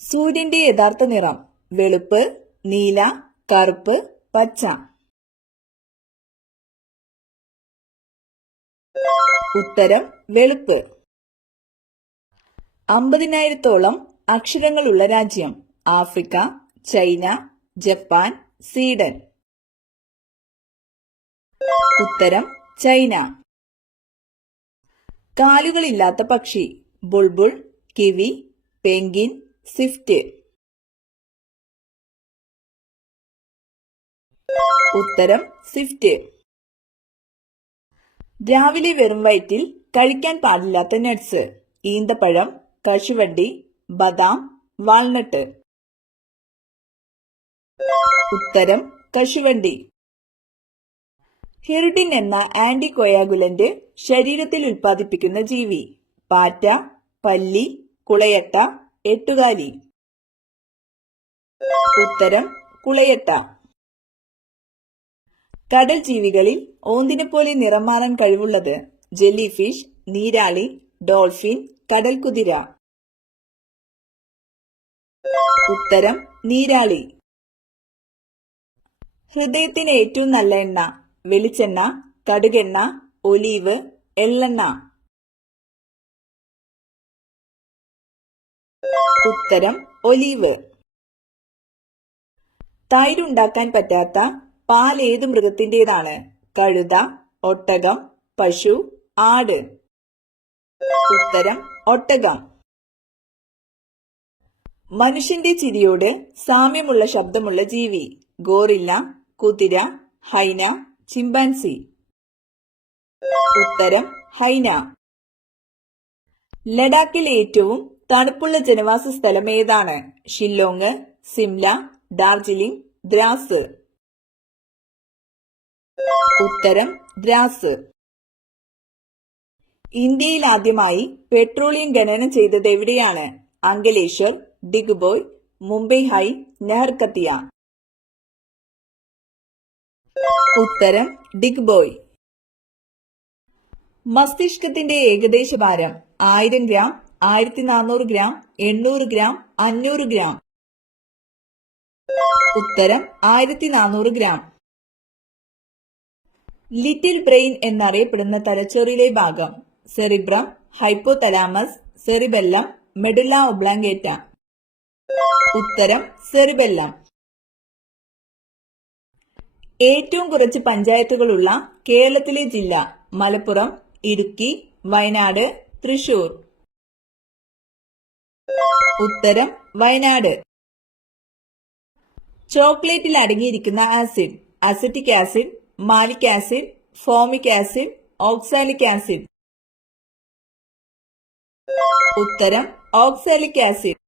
സൂര്യന്റെ യഥാർത്ഥ നിറം വെളുപ്പ്, നീല, കറുപ്പ്, പച്ച. ഉത്തരം വെളുപ്പ്. 50,000-ഓളം അക്ഷരങ്ങളുള്ള രാജ്യം ആഫ്രിക്ക, ചൈന, ജപ്പാൻ, സ്വീഡൻ. ഉത്തരം ചൈന. കാലുകളില്ലാത്ത പക്ഷി ബുൾബുൾ, കിവി, പെൻഗിൻ, സ്വിഫ്റ്റ്. ഉത്തരം സ്വിഫ്റ്റ്. രാവിലെ വെറും വയറ്റിൽ കഴിക്കാൻ പാടില്ലാത്ത നട്ട്സ് ഈന്തപ്പഴം, കശുവണ്ടി, ബദാം, വാൾനട്ട്. ഉത്തരം കശുവണ്ടി. ഹിറുഡിൻ എന്ന ആന്റികോയാഗുലന്റ് ശരീരത്തിൽ ഉൽപ്പാദിപ്പിക്കുന്ന ജീവി പാറ്റ, പല്ലി, കുളയട്ട, എട്ടുകാലി. ഉത്തരം കുളയട്ട. കടൽ ജീവികളിൽ ഓന്തിനെപ്പോലെ നിറം മാറാൻ കഴിവുള്ളത് ജെല്ലിഫിഷ്, നീരാളി, ഡോൾഫിൻ, കടൽക്കുതിര. ഉത്തരം നീരാളി. ഹൃദയത്തിന് ഏറ്റവും നല്ല എണ്ണ വെളിച്ചെണ്ണ, കടുകെണ്ണ, ഒലീവ്, എള്ളെണ്ണ. ഉത്തരം ഒലീവ്. തൈരുണ്ടാക്കാൻ പറ്റാത്ത പാൽ ഏതു മൃഗത്തിൻ്റെതാണ്? കഴുത, ഒട്ടകം, പശു, ആട്. ഉത്തരം ഒട്ടകം. മനുഷ്യന്റെ ചിരിയോട് സാമ്യമുള്ള ശബ്ദമുള്ള ജീവി ഗോറില്ല, കുതിര, ഹൈന, ചിമ്പാൻസി. ഉത്തരം ഹൈന. ലഡാക്കിൽ ഏറ്റവും തണുപ്പുള്ള ജനവാസ സ്ഥലം ഏതാണ്? ഷില്ലോങ്, സിംല, ഡാർജിലിംഗ്, ദ്രാസ്. ഉത്തരം ദ്രാസ്. ഇന്ത്യയിൽ ആദ്യമായി പെട്രോളിയം ഖനനം ചെയ്തത് എവിടെയാണ്? അങ്കലേശ്വർ, ഡിഗ്ബോയ്, മുംബൈ ഹൈ, നെഹർകത്തിയ. ഉത്തരം ഡിഗ്ബോയ്. മസ്തിഷ്കത്തിന്റെ ഏകദേശ ഭാരം 1000 ഗ്രാം, 1400 ഗ്രാം, 800 ഗ്രാം, 500 ഗ്രാം. ഉത്തരം 1400 ഗ്രാം. ലിറ്റിൽ ബ്രെയിൻ എന്നറിയപ്പെടുന്ന തലച്ചോറിലെ ഭാഗം cerebrum, hypothalamus, cerebellum, medulla oblongata. ഉത്തരം സെറിബെല്ലം. ഏറ്റവും കുറച്ച് പഞ്ചായത്തുകളുള്ള കേരളത്തിലെ ജില്ല മലപ്പുറം, ഇടുക്കി, വയനാട്, തൃശൂർ. ഉത്തരം വയനാട്. ചോക്ലേറ്റിൽ അടങ്ങിയിരിക്കുന്ന acid acetic acid, malic acid, formic acid, oxalic acid. ഉത്തരം ഓക്സാലിക് ആസിഡ്.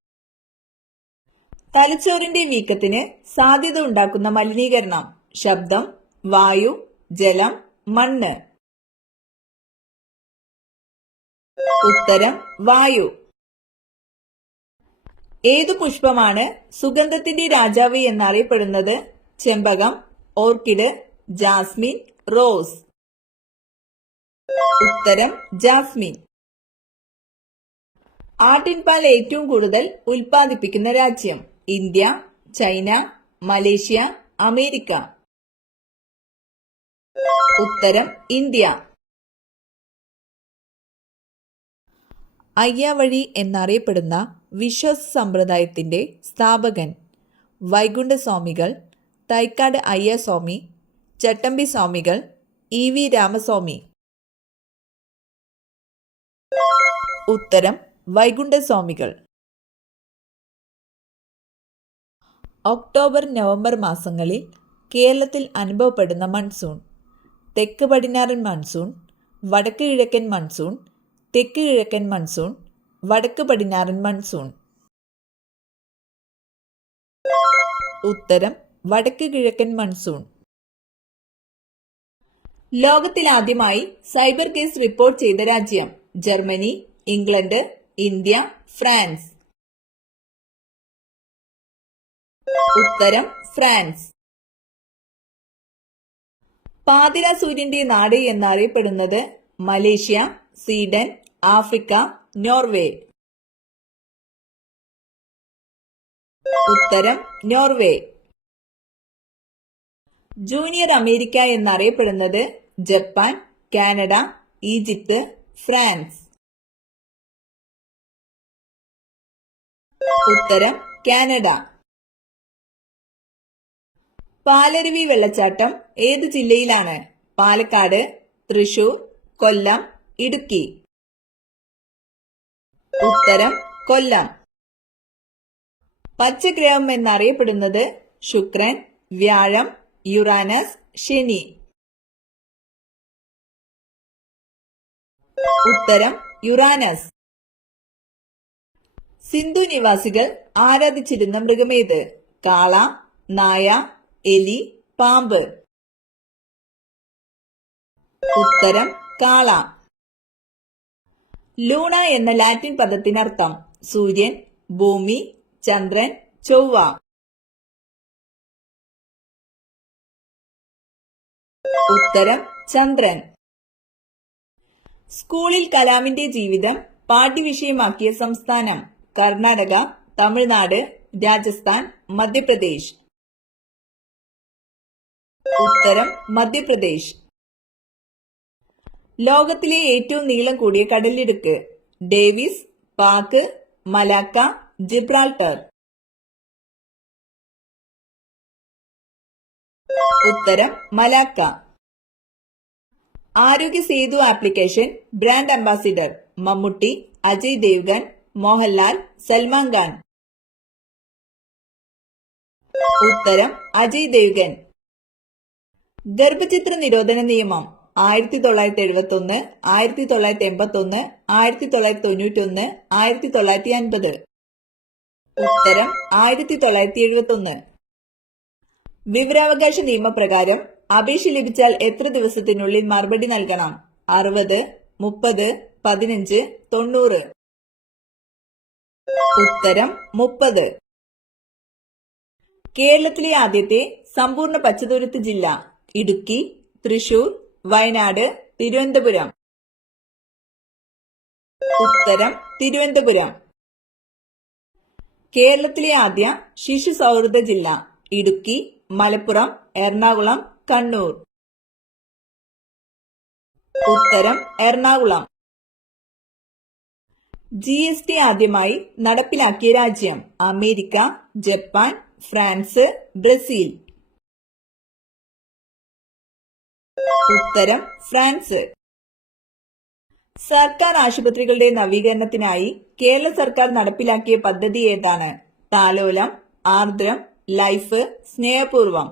തലച്ചോറിന്റെ വീക്കത്തിന് സാധ്യത ഉണ്ടാക്കുന്ന മലിനീകരണം ശബ്ദം, വായു, ജലം, മണ്ണ്. ഉത്തരം വായു. ഏതു പുഷ്പമാണ് സുഗന്ധത്തിന്റെ രാജാവ് എന്നറിയപ്പെടുന്നത്? ചെമ്പകം, ഓർക്കിഡ്, ജാസ്മിൻ, റോസ്. ഉത്തരം ജാസ്മിൻ. ആട്ടിൻപാൽ ഏറ്റവും കൂടുതൽ ഉൽപ്പാദിപ്പിക്കുന്ന രാജ്യം ഇന്ത്യ, ചൈന, മലേഷ്യ, അമേരിക്ക. ഉത്തരം ഇന്ത്യ. അയ്യാവഴി എന്നറിയപ്പെടുന്ന വിശ്വാസ സമ്പ്രദായത്തിന്റെ സ്ഥാപകൻ വൈകുണ്ഠസ്വാമികൾ, തൈക്കാട് അയ്യാസ്വാമി, ചട്ടമ്പി സ്വാമികൾ, ഇ വി രാമസ്വാമി. ഉത്തരം വൈകുണ്ഠസ്വാമികൾ. ഒക്ടോബർ നവംബർ മാസങ്ങളിൽ കേരളത്തിൽ അനുഭവപ്പെടുന്ന മൺസൂൺ തെക്ക് പടിഞ്ഞാറൻ മൺസൂൺ, വടക്ക് കിഴക്കൻ മൺസൂൺ, തെക്ക് കിഴക്കൻ മൺസൂൺ, വടക്ക് പടിഞ്ഞാറൻ മൺസൂൺ. ഉത്തരം വടക്ക് കിഴക്കൻ മൺസൂൺ. ലോകത്തിൽ ആദ്യമായി സൈബർ കേസ് റിപ്പോർട്ട് ചെയ്ത രാജ്യം ജർമ്മനി, ഇംഗ്ലണ്ട്, ഇന്ത്യ, ഫ്രാൻസ്. ഉത്തരം ഫ്രാൻസ്. പാതിര സൂര്യന്റെ നാട് എന്നറിയപ്പെടുന്നത് മലേഷ്യ, സ്വീഡൻ, ആഫ്രിക്ക, നോർവേ. ഉത്തരം നോർവേ. ജൂനിയർ അമേരിക്ക എന്നറിയപ്പെടുന്നത് ജപ്പാൻ, കാനഡ, ഈജിപ്ത്, ഫ്രാൻസ്. ഉത്തരം കാനഡ. പാലരുവി വെള്ളച്ചാട്ടം ഏത് ജില്ലയിലാണ്? പാലക്കാട്, തൃശൂർ, കൊല്ലം, ഇടുക്കി. ഉത്തരം കൊല്ലം. പച്ചഗ്രഹം എന്നറിയപ്പെടുന്നത് ശുക്രൻ, വ്യാഴം, യുറാനസ്, ശനി. ഉത്തരം യുറാനസ്. സിന്ധു നിവാസികൾ ആരാധിച്ചിരുന്ന മൃഗമേത്? കാള, നായ, എലി, പാമ്പ്. ഉത്തരം കാള. ലൂണ എന്ന ലാറ്റിൻ പദത്തിനർത്ഥം? സൂര്യൻ, ഭൂമി, ചന്ദ്രൻ, ചൊവ്വ. ഉത്തരം ചന്ദ്രൻ. സ്കൂളിൽ കലാമിന്റെ ജീവിതം പാഠ്യവിഷയമാക്കിയ സംസ്ഥാനം? കർണാടക, തമിഴ്നാട്, രാജസ്ഥാൻ, മധ്യപ്രദേശ്. ഉത്തരം മധ്യപ്രദേശ്. ലോകത്തിലെ ഏറ്റവും നീളം കൂടിയ കടലിടുക്ക്? Davis, Palk, Malacca, Gibraltar. ഉത്തരം Malacca. Arogya Setu application brand ambassador? Mammootty, Ajay Devgan, Mohanlal, Salman Khan. ഉത്തരം അജയ് ദേവ്ഗൻ. ഗർഭചിത്ര നിരോധന നിയമം 1971, 1981, 1991, 1950. ഉത്തരം 1971. വിവരാവകാശ നിയമപ്രകാരം അപേക്ഷ ലഭിച്ചാൽ എത്ര ദിവസത്തിനുള്ളിൽ മറുപടി നൽകണം? 60, 30, 15, 90. ഉത്തരം 30. കേരളത്തിലെ ആദ്യത്തെ സമ്പൂർണ്ണ പച്ചത്തുരുത്ത് ജില്ല? ഇടുക്കി, തൃശൂർ, വയനാട്, തിരുവനന്തപുരം. ഉത്തരം തിരുവനന്തപുരം. കേരളത്തിലെ ആദ്യ ശിശു സൗഹൃദ ജില്ല? ഇടുക്കി, മലപ്പുറം, എറണാകുളം, കണ്ണൂർ. ഉത്തരം എറണാകുളം. GST ആദ്യമായി നടപ്പിലാക്കിയ രാജ്യം? America, Japan, France, Brazil. ഉത്തരം ഫ്രാൻസ്. സർക്കാർ ആശുപത്രികളുടെ നവീകരണത്തിനായി കേരള സർക്കാർ നടപ്പിലാക്കിയ പദ്ധതി ഏതാണ്? താലോലം, ആർദ്രം, ലൈഫ്, സ്നേഹപൂർവം.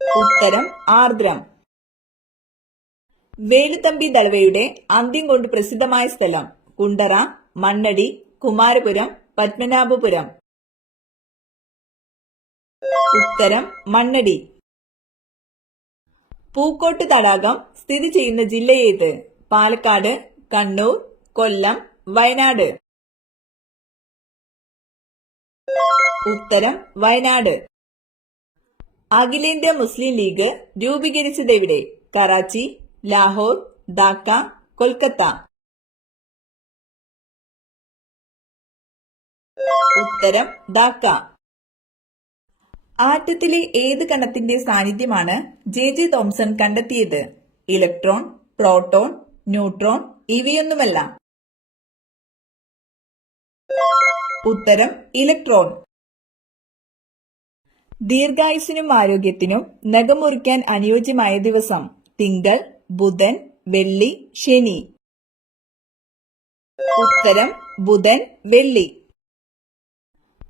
ഉത്തരം ആർദ്രം. വേലുത്തമ്പി ദളവയുടെ അന്ത്യം കൊണ്ട് പ്രസിദ്ധമായ സ്ഥലം? കുണ്ടറ, മണ്ണടി, കുമാരപുരം, പത്മനാഭപുരം. ഉത്തരം മണ്ണടി. പൂക്കോട്ട് തടാകം സ്ഥിതി ചെയ്യുന്ന ജില്ല ഏത്? പാലക്കാട്, കണ്ണൂർ, കൊല്ലം, വയനാട്. ഉത്തരം വയനാട്. അഖിലേന്ത്യാ മുസ്ലിം ലീഗ് രൂപീകരിച്ചത് എവിടെ? കറാച്ചി, ലാഹോർ, ധാക്ക, കൊൽക്കത്ത. ഉത്തരം ധാക്ക. ആറ്റത്തിലെ ഏത് കണത്തിന്റെ സാന്നിധ്യമാണ് JJ തോംസൺ കണ്ടെത്തിയത്? ഇലക്ട്രോൺ, പ്രോട്ടോൺ, ന്യൂട്രോൺ, ഇവയൊന്നുമല്ല. ഉത്തരം ഇലക്ട്രോൺ. ദീർഘായുസ്സിനും ആരോഗ്യത്തിനും നഖം മുറിക്കാൻ അനുയോജ്യമായ ദിവസം? തിങ്കൾ, ബുധൻ, വെള്ളി, ശനി. ഉത്തരം ബുധൻ, വെള്ളി.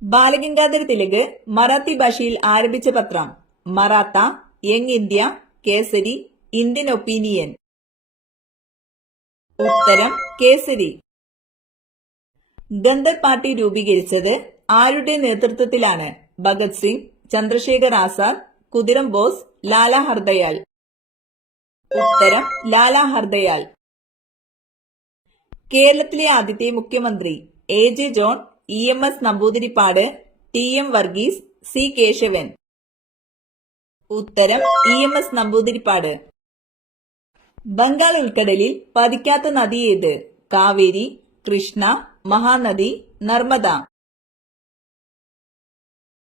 ബാലഗംഗാധര തിലക് മറാത്തി ഭാഷയിൽ ആരംഭിച്ച പത്രം? Maratha, young India, Kesari, Indian opinion. ഉത്തരം കേസരി. ഗന്ദർ പാർട്ടി രൂപീകരിച്ചത് ആരുടെ നേതൃത്വത്തിലാണ്? ഭഗത് സിംഗ്, ചന്ദ്രശേഖർ ആസാദ്, കുതിരം ബോസ്, ലാല ഹർദയാൽ. ഉത്തരം ലാല ഹർദയാൽ. കേരളത്തിലെ ആദ്യത്തെ മുഖ്യമന്ത്രി? AJ John, EMS Namboodiripad, TM Varghese, C Keshavan. ഉത്തരം EMS നമ്പൂതിരിപ്പാട്. ബംഗാൾ ഉൾക്കടലിൽ പതിക്കാത്ത നദി ഏത്? കാവേരി, കൃഷ്ണ, മഹാനദി, നർമ്മദ.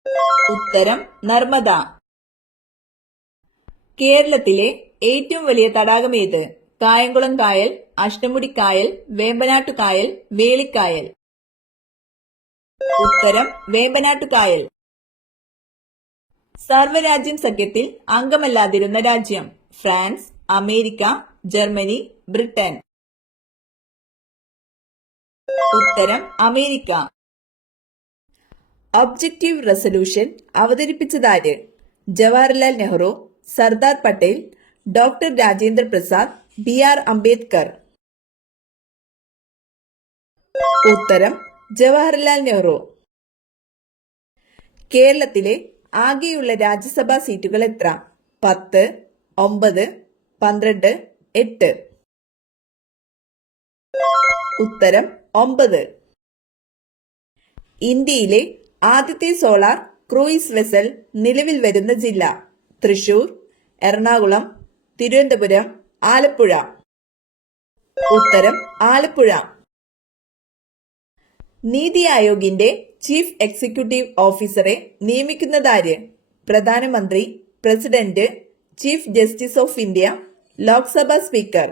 ഉത്തരം നർമ്മദ. കേരളത്തിലെ ഏറ്റവും വലിയ തടാകം ഏത്? കായംകുളം കായൽ, അഷ്ടമുടി കായൽ, വേമ്പനാട്ടു കായൽ, വേളിക്കായൽ. ഉത്തരം വേമ്പനാട്ടു കായൽ. സർവ്വരാജ്യം സഖ്യത്തിൽ അംഗമല്ലാതിരുന്ന രാജ്യം? France, America, Germany, Britain. ഉത്തരം അമേരിക്ക. ഒബ്ജക്റ്റീവ് റെസൊല്യൂഷൻ അവതരിപ്പിച്ചതാര്? Jawaharlal Nehru, Sardar Patel, doctor Rajendra Prasad, B R. അംബേദ്കർ. ഉത്തരം ജവഹർലാൽ നെഹ്റു. കേരളത്തിലെ ആകെയുള്ള രാജ്യസഭാ സീറ്റുകൾ എത്ര? 10, 9, 12, 8. ഉത്തരം 9. ഇന്ത്യയിലെ ആദ്യത്തെ സോളാർ ക്രൂയിസ് വെസൽ നിലവിൽ വരുന്ന ജില്ല? തൃശൂർ, എറണാകുളം, തിരുവനന്തപുരം, ആലപ്പുഴ. ഉത്തരം ആലപ്പുഴ. നീതി ആയോഗിന്റെ ചീഫ് എക്സിക്യൂട്ടീവ് ഓഫീസറെ നിയമിക്കുന്നതാര്? പ്രധാനമന്ത്രി, president, chief justice of India, Lok Sabha speaker.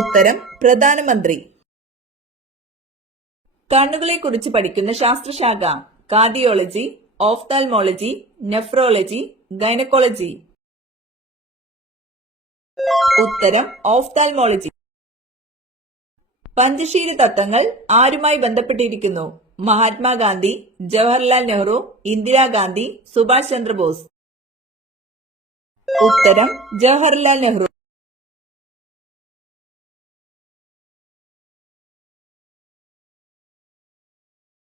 ഉത്തരം പ്രധാനമന്ത്രി. കണ്ണുകളെ കുറിച്ച് പഠിക്കുന്ന ശാസ്ത്രശാഖ? Cardiology, ophthalmology, nephrology, gynaecology. ഉത്തരം ഓഫ്താൽമോളജി. പഞ്ചശീല തത്വങ്ങൾ ആരുമായി ബന്ധപ്പെട്ടിരിക്കുന്നു? മഹാത്മാഗാന്ധി, ജവഹർലാൽ നെഹ്റു, ഇന്ദിരാഗാന്ധി, സുഭാഷ് ചന്ദ്രബോസ്. ഉത്തരം ജവഹർലാൽ നെഹ്റു.